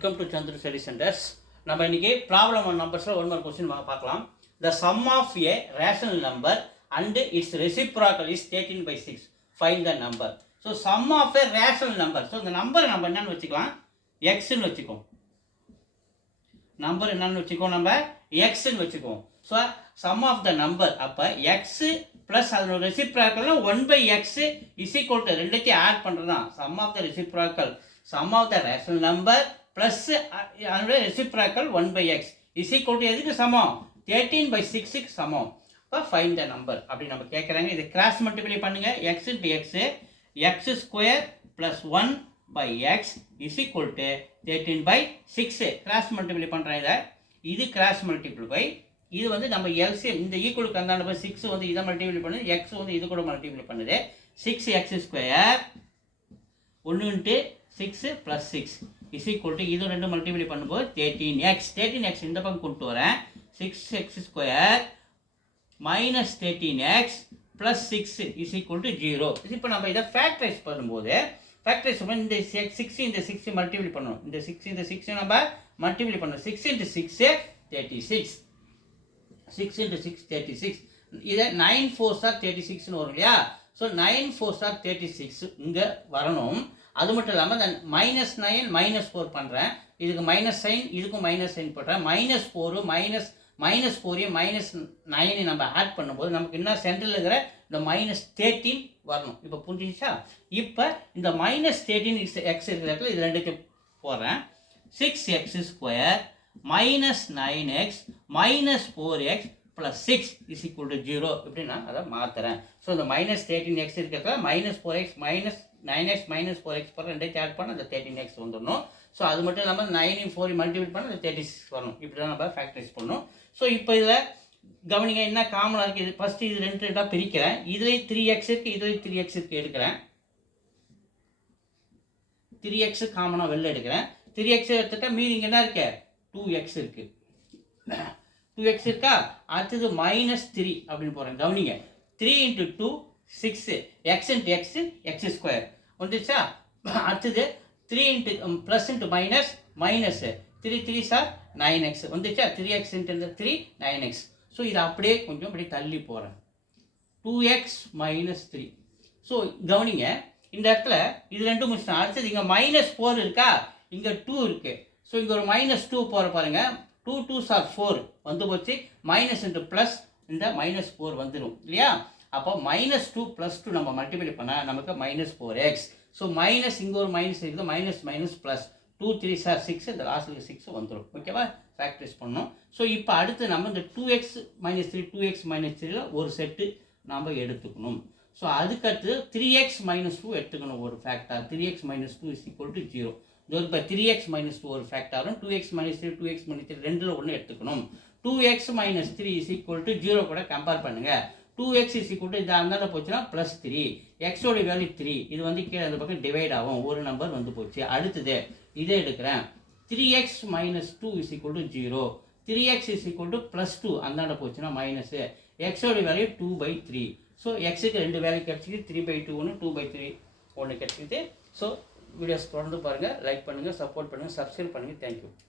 Welcome to Chandra study centres. நம்ம இன்னைக்கு problem on நம்பர்ஸில் ஒன் மார்க் கொஸ்டின் பார்க்கலாம். The sum of a rational number and its reciprocal is 13/6. Find the number. So sum of a rational number. So இந்த நம்பரை நம்ம என்னென்னு வச்சுக்கலாம், எக்ஸ்ன்னு வச்சுக்கோம். நம்பர் என்னென்னு வச்சுக்கோம், நம்ம எக்ஸ்ன்னு வச்சுக்கோம். So sum of the number அப்போ எக்ஸ் ப்ளஸ் அதனோட ரெசிப்ராக்கல்னா 1/x இஸ் ஈக்குவல் டு ரெண்டுத்தையும் ஆட் பண்ணுறது தான் sum of the reciprocal. Sum of the rational number plus அதனுடைய reciprocal 1/x is equal to எதுக்கு சமம், 13/6க்கு சமம். இப்போ ஃபைண்ட் த நம்பர் அப்படி நம்ம கேட்குறாங்க. இது கிராஸ் மல்டிப்ளை பண்ணுங்கள். X into x X square plus 1/x is equal to 13/6. Cross multiply பண்ணுறேன். இது கிராஸ் மல்டிப்ளை, இது வந்து நம்ம எல்சிஎம் இந்த ஈக்குவலுக்கு அந்த 6 வந்து இதை மல்டிப்ளை பண்ணுது, எக்ஸ் வந்து இது கூட மல்டிப்ளை பண்ணுது. 6x square 1 into 6 plus 6 is equal to இது ரெண்டு மல்டிப்ளை பண்ணும்போது 13x இந்த பக்கம் கொண்டு வரேன். 6x square minus 13x plus 6 is equal to 0. இப்போ நம்ம இதை ஃபேக்டரைஸ் பண்ணும்போது இந்த 6 இந்த 6 மல்டிப்ளை பண்ணணும். இந்த 6 இந்த 6 நம்ம மல்டிப்ளை பண்ணணும். 6 இன்ட்டு 6 36. 6 into 6 36. இதை 9 4s are 36ன்னு வரும் இல்லையா. ஸோ 9 4s are 36 இங்கே வரணும். அது மட்டும் இல்லாமல் -9 -4 பண்ணுறேன். இதுக்கு மைனஸ் சைன், இதுக்கும் மைனஸ் சைன் போடுறேன். -4 -4 -9 நம்ம ஆட் பண்ணும்போது நமக்கு என்ன சென்டரில் இருக்கிற இந்த -13 வரணும். இப்போ புரிஞ்சிச்சா? இப்போ இந்த -13 எக்ஸ் இருக்கிற இடத்துல இது ரெண்டுத்தையும் போடுறேன். 6x square minus 9x minus 4x plus 6 is equal to 0. இப்படி நான் அதை மாற்றுறேன். ஸோ இந்த -13x இருக்கிறதுல -4x minus 9x minus 4x போகிற ரெண்டையும் ஆட் பண்ண அந்த 13x வந்துடணும். ஸோ அது மட்டும் இல்லாமல் 9 4 மல்டிபிள் பண்ண அந்த 36 வரணும். இப்படி தான் நம்ம ஃபேக்டரைஸ் பண்ணணும். ஸோ இப்போ இதில் கவனிங்க என்ன காமனாக இருக்குது. இது ஃபஸ்ட்டு இது ரெண்டாக பிரிக்கிறேன். இதுலேயும் 3x இருக்குது, இதுலேயும் 3x இருக்குது எடுக்கிறேன். 3x காமனாக வெளில எடுக்கிறேன். 3x எடுத்துட்டா மீதி இங்கே என்ன இருக்கு, 2x இருக்கு. 2x இருக்கா. அடுத்தது -3 அப்படின்னு போகிறேன். கவனிங்க 3 into 2 6 x into x x square வந்துச்சா. அடுத்தது 3 into plus into minus 3 3s are 9x வந்துச்சா. 3x into 3 9x. ஸோ இதை அப்படியே கொஞ்சம் அப்படி தள்ளி போகிறேன். 2x - 3. ஸோ கவனிங்க இந்த இடத்துல இது ரெண்டும் முடிச்சு. அடுத்தது இங்கே -4 இருக்கா, இங்கே 2 இருக்குது. ஸோ இங்கே ஒரு -2 போகிற பாருங்க. 2 2s are 4 வந்து போச்சு. மைனஸ் இன்ட்டு ப்ளஸ் இந்த -4 வந்துடும் இல்லையா. அப்போ -2 + 2 நம்ம மல்டிப்ளை பண்ணால் நமக்கு -4x. ஸோ மைனஸ் இங்கே ஒரு மைனஸ் இருக்குது, மைனஸ் ப்ளஸ் 2 3s are 6 இந்த லாஸ்ட்டுக்கு 6 வந்துடும். ஓகேவா, ப்ராக்டிஸ் பண்ணோம். ஸோ இப்போ அடுத்து நம்ம இந்த 2x - 3 2x - 3ல் ஒரு செட்டு நாம் எடுத்துக்கணும். ஸோ அதுக்கடுத்து 3x - 2 எடுத்துக்கணும் ஒரு factor. 3x - 2 is equal to 0. இப்போ 3x - 2 ஒரு ஃபேக்டரும் 2x - 3 2x - 3 ரெண்டில் ஒன்று எடுத்துக்கணும். 2x - 3 is equal to 0 கூட கம்பேர் பண்ணுங்க. 2x is equal to இது அந்தாண்ட போச்சுன்னா +3. எக்ஸோட வேல்யூ 3. இது வந்து கீழே அந்த பக்கம் டிவைட் ஆகும். ஒரு நம்பர் வந்து போச்சு. அடுத்தது இதை எடுக்கிறேன். 3x - 2 is equal to 0. 3x is equal to +2 அந்தாண்ட போச்சுன்னா மைனஸ். எக்ஸோட வேல்யூ 2/3. ஸோ எக்ஸுக்கு ரெண்டு வேல்யூ கிடச்சிது. 3/2 ஒன்று, 2/3 ஒன்று கிடச்சிது. ஸோ வீடியோஸ் தொடர்ந்து பாருங்கள், லைக் பண்ணுங்கள், சப்போர்ட் பண்ணுங்கள், சப்ஸ்கிரைப் பண்ணுங்கள். தேங்க்யூ.